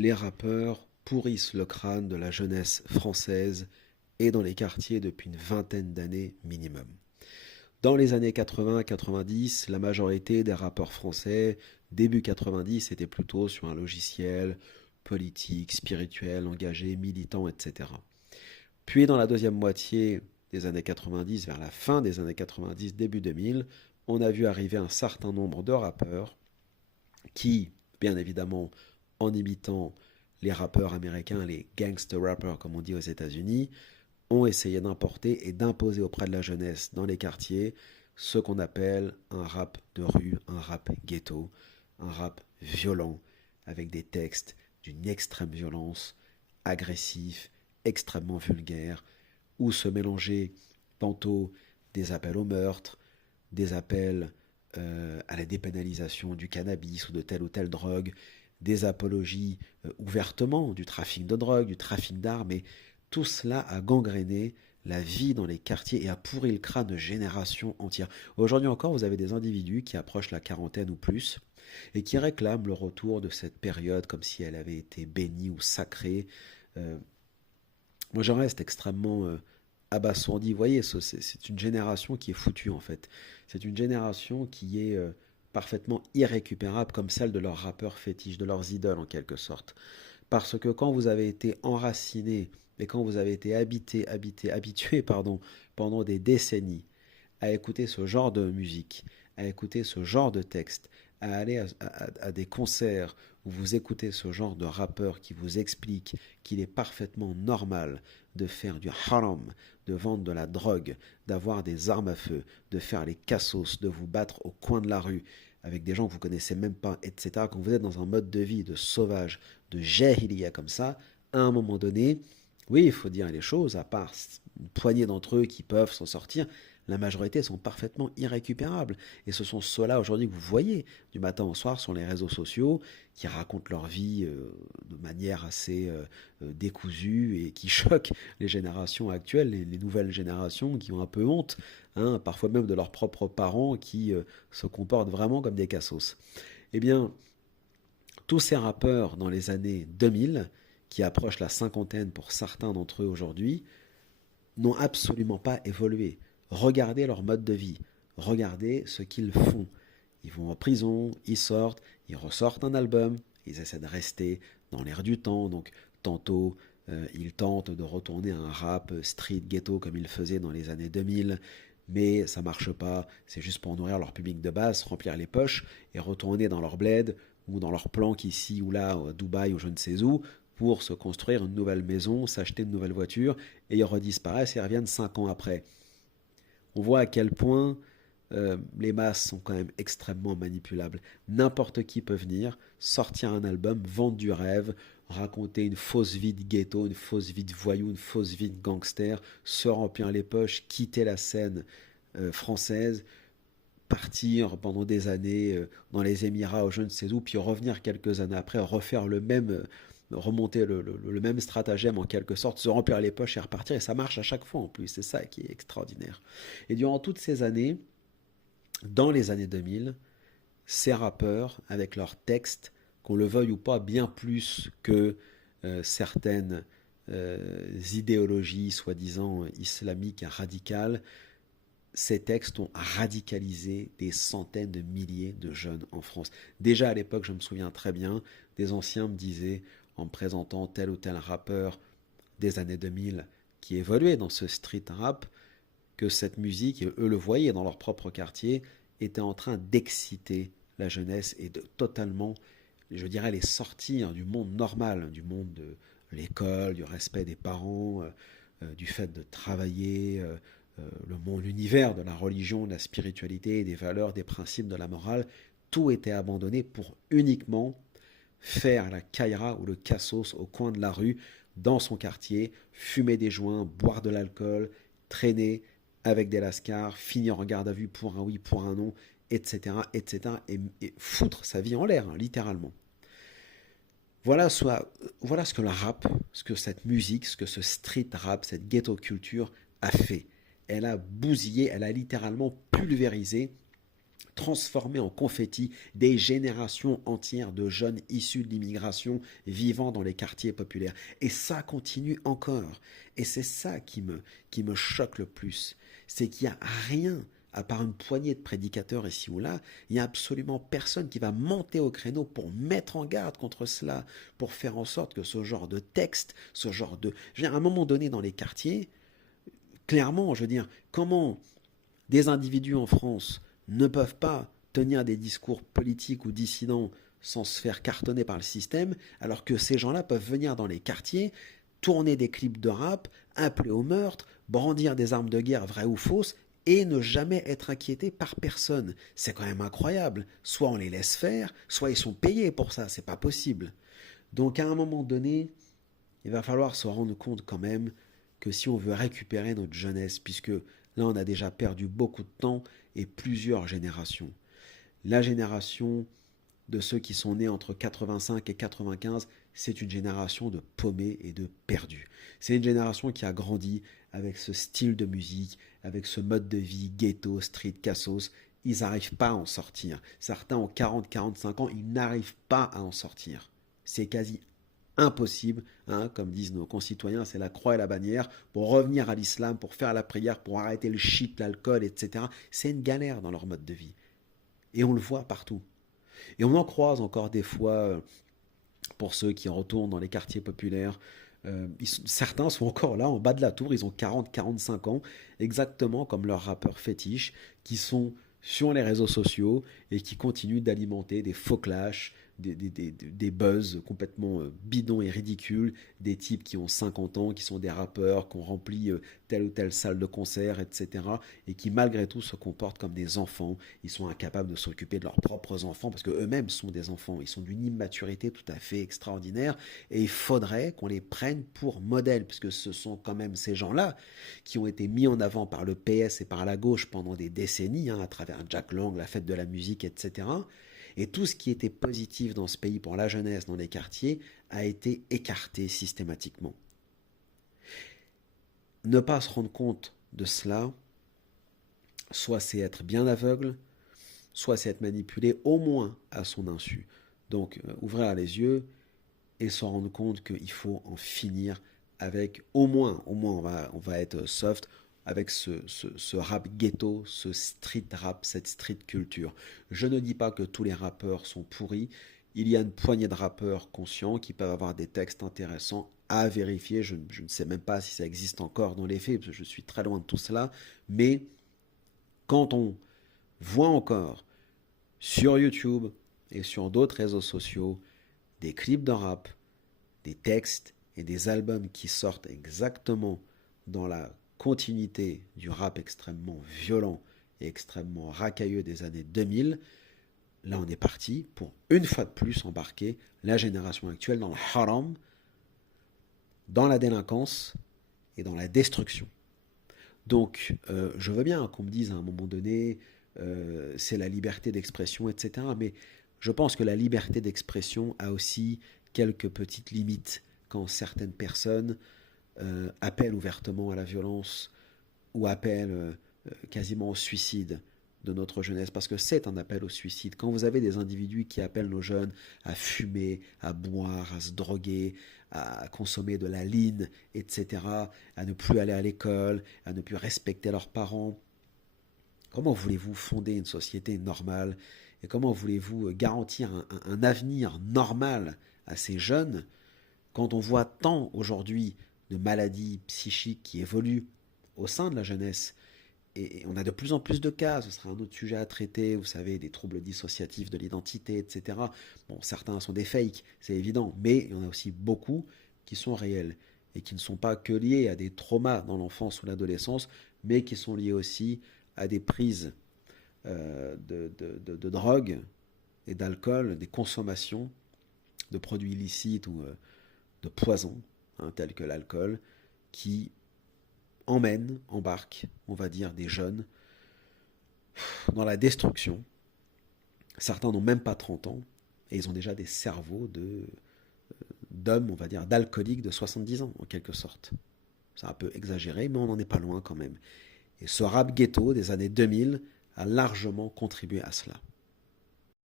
les rappeurs pourrissent le crâne de la jeunesse française et dans les quartiers depuis une vingtaine d'années minimum. Dans les années 80-90, la majorité des rappeurs français, début 90, étaient plutôt sur un logiciel politique, spirituel, engagé, militant, etc. Puis dans la deuxième moitié des années 90, vers la fin des années 90, début 2000, on a vu arriver un certain nombre de rappeurs qui, bien évidemment, en imitant les rappeurs américains, les gangster rappers comme on dit aux États-Unis, ont essayé d'importer et d'imposer auprès de la jeunesse dans les quartiers ce qu'on appelle un rap de rue, un rap ghetto, un rap violent, avec des textes d'une extrême violence, agressifs, extrêmement vulgaires, où se mélangeaient tantôt des appels au meurtre, des appels à la dépénalisation du cannabis ou de telle drogue, des apologies ouvertement du trafic de drogue, du trafic d'armes, et tout cela a gangréné la vie dans les quartiers et a pourri le crâne de générations entières. Aujourd'hui encore, vous avez des individus qui approchent la quarantaine ou plus et qui réclament le retour de cette période comme si elle avait été bénie ou sacrée. Euh, Moi, j'en reste extrêmement abasourdi. Vous voyez, c'est une génération qui est foutue en fait. C'est une génération qui est parfaitement irrécupérable comme celle de leurs rappeurs fétiches, de leurs idoles en quelque sorte. Parce que quand vous avez été enraciné et quand vous avez été habitué pardon, pendant des décennies à écouter ce genre de musique, à écouter ce genre de texte, à aller à des concerts où vous écoutez ce genre de rappeur qui vous explique qu'il est parfaitement normal de faire du haram, de vendre de la drogue, d'avoir des armes à feu, de faire les cassos, de vous battre au coin de la rue avec des gens que vous connaissez même pas, etc. Quand vous êtes dans un mode de vie de sauvage, de jahiliya comme ça, à un moment donné, oui, il faut dire les choses, à part une poignée d'entre eux qui peuvent s'en sortir, la majorité sont parfaitement irrécupérables. Et ce sont ceux-là aujourd'hui que vous voyez du matin au soir sur les réseaux sociaux, qui racontent leur vie de manière assez décousue et qui choquent les générations actuelles, les nouvelles générations qui ont un peu honte, hein, parfois même de leurs propres parents qui se comportent vraiment comme des cassos. Eh bien, tous ces rappeurs dans les années 2000, qui approchent la cinquantaine pour certains d'entre eux aujourd'hui, n'ont absolument pas évolué. Regardez leur mode de vie, regardez ce qu'ils font. Ils vont en prison, ils sortent, ils ressortent un album, ils essaient de rester dans l'air du temps, donc tantôt ils tentent de retourner à un rap street ghetto comme ils faisaient dans les années 2000, mais ça marche pas, c'est juste pour nourrir leur public de base, remplir les poches et retourner dans leur bled ou dans leur planque ici ou là, à Dubaï ou je ne sais où, pour se construire une nouvelle maison, s'acheter une nouvelle voiture, et ils redisparaissent et reviennent 5 ans après. On voit à quel point les masses sont quand même extrêmement manipulables. N'importe qui peut venir, sortir un album, vendre du rêve, raconter une fausse vie de ghetto, une fausse vie de voyou, une fausse vie de gangster, se remplir les poches, quitter la scène française, partir pendant des années dans les Émirats ou je ne sais où, puis revenir quelques années après, refaire le même, remonter le même stratagème en quelque sorte, se remplir les poches et repartir, et ça marche à chaque fois en plus, c'est ça qui est extraordinaire. Et durant toutes ces années, dans les années 2000, ces rappeurs, avec leurs textes, qu'on le veuille ou pas, bien plus que certaines idéologies soi-disant islamiques et radicales, ces textes ont radicalisé des centaines de milliers de jeunes en France. Déjà à l'époque, je me souviens très bien, des anciens me disaient, en me présentant tel ou tel rappeur des années 2000 qui évoluait dans ce street rap, que cette musique, et eux le voyaient dans leur propre quartier, était en train d'exciter la jeunesse et de totalement, je dirais, les sortir du monde normal, du monde de l'école, du respect des parents, du fait de travailler, le monde, l'univers de la religion, de la spiritualité, des valeurs, des principes, de la morale, tout était abandonné pour uniquement faire la caïra ou le cassos au coin de la rue, dans son quartier, fumer des joints, boire de l'alcool, traîner avec des lascars, finir en garde à vue pour un oui, pour un non, etc., etc., et foutre sa vie en l'air, hein, littéralement. Voilà ce que le rap, ce que cette musique, ce que ce street rap, cette ghetto culture a fait. Elle a bousillé, elle a littéralement pulvérisé transformer en confetti des générations entières de jeunes issus de l'immigration vivant dans les quartiers populaires. Et ça continue encore. Et c'est ça qui me choque le plus. C'est qu'il n'y a rien, à part une poignée de prédicateurs ici ou là, il n'y a absolument personne qui va monter au créneau pour mettre en garde contre cela, pour faire en sorte que ce genre de texte, ce genre de... Je veux dire, à un moment donné dans les quartiers, clairement, je veux dire, comment des individus en France ne peuvent pas tenir des discours politiques ou dissidents sans se faire cartonner par le système, alors que ces gens-là peuvent venir dans les quartiers, tourner des clips de rap, appeler au meurtre, brandir des armes de guerre vraies ou fausses, et ne jamais être inquiétés par personne. C'est quand même incroyable. Soit on les laisse faire, soit ils sont payés pour ça, c'est pas possible. Donc à un moment donné, il va falloir se rendre compte quand même que si on veut récupérer notre jeunesse, puisque là on a déjà perdu beaucoup de temps et plusieurs générations. La génération de ceux qui sont nés entre 85 et 95, c'est une génération de paumés et de perdus. C'est une génération qui a grandi avec ce style de musique, avec ce mode de vie ghetto, street, cassos. Ils n'arrivent pas à en sortir. Certains ont 40, 45 ans, ils n'arrivent pas à en sortir. C'est quasi impossible, hein, comme disent nos concitoyens, c'est la croix et la bannière, pour revenir à l'islam, pour faire la prière, pour arrêter le shit, l'alcool, etc. C'est une galère dans leur mode de vie. Et on le voit partout. Et on en croise encore des fois, pour ceux qui retournent dans les quartiers populaires. Certains sont encore là, en bas de la tour, ils ont 40, 45 ans, exactement comme leurs rappeurs fétiches, qui sont sur les réseaux sociaux et qui continuent d'alimenter des faux clashs, des buzz complètement bidons et ridicules, des types qui ont 50 ans, qui sont des rappeurs, qui ont rempli telle ou telle salle de concert, etc. Et qui malgré tout se comportent comme des enfants. Ils sont incapables de s'occuper de leurs propres enfants parce qu'eux-mêmes sont des enfants. Ils sont d'une immaturité tout à fait extraordinaire et il faudrait qu'on les prenne pour modèle puisque ce sont quand même ces gens-là qui ont été mis en avant par le PS et par la gauche pendant des décennies, hein, à travers Jack Lang, la fête de la musique, etc. Et tout ce qui était positif dans ce pays pour la jeunesse, dans les quartiers, a été écarté systématiquement. Ne pas se rendre compte de cela, soit c'est être bien aveugle, soit c'est être manipulé au moins à son insu. Donc ouvrir les yeux et se rendre compte qu'il faut en finir avec au moins on va être soft, avec ce rap ghetto, ce street rap, cette street culture. Je ne dis pas que tous les rappeurs sont pourris. Il y a une poignée de rappeurs conscients qui peuvent avoir des textes intéressants à vérifier. Je ne sais même pas si ça existe encore dans les faits, parce que je suis très loin de tout cela. Mais quand on voit encore sur YouTube et sur d'autres réseaux sociaux des clips de rap, des textes et des albums qui sortent exactement dans la continuité du rap extrêmement violent et extrêmement racailleux des années 2000, là on est parti pour une fois de plus embarquer la génération actuelle dans le haram, dans la délinquance et dans la destruction. Donc je veux bien qu'on me dise à un moment donné c'est la liberté d'expression, etc. Mais je pense que la liberté d'expression a aussi quelques petites limites quand certaines personnes appellent ouvertement à la violence ou appellent quasiment au suicide de notre jeunesse, parce que c'est un appel au suicide. Quand vous avez des individus qui appellent nos jeunes à fumer, à boire, à se droguer, à consommer de la ligne, etc., à ne plus aller à l'école, à ne plus respecter leurs parents, comment voulez-vous fonder une société normale et comment voulez-vous garantir un avenir normal à ces jeunes quand on voit tant aujourd'hui de maladies psychiques qui évoluent au sein de la jeunesse et on a de plus en plus de cas, ce sera un autre sujet à traiter, vous savez, des troubles dissociatifs de l'identité, etc. Bon, certains sont des fakes, c'est évident, mais il y en a aussi beaucoup qui sont réels et qui ne sont pas que liés à des traumas dans l'enfance ou l'adolescence, mais qui sont liés aussi à des prises de drogue et d'alcool, des consommations de produits illicites ou de poisons, hein, tels que l'alcool, qui embarquent, on va dire, des jeunes dans la destruction. Certains n'ont même pas 30 ans et ils ont déjà des cerveaux d'hommes, on va dire, d'alcooliques de 70 ans, en quelque sorte. C'est un peu exagéré, mais on n'en est pas loin quand même. Et ce rap ghetto des années 2000 a largement contribué à cela.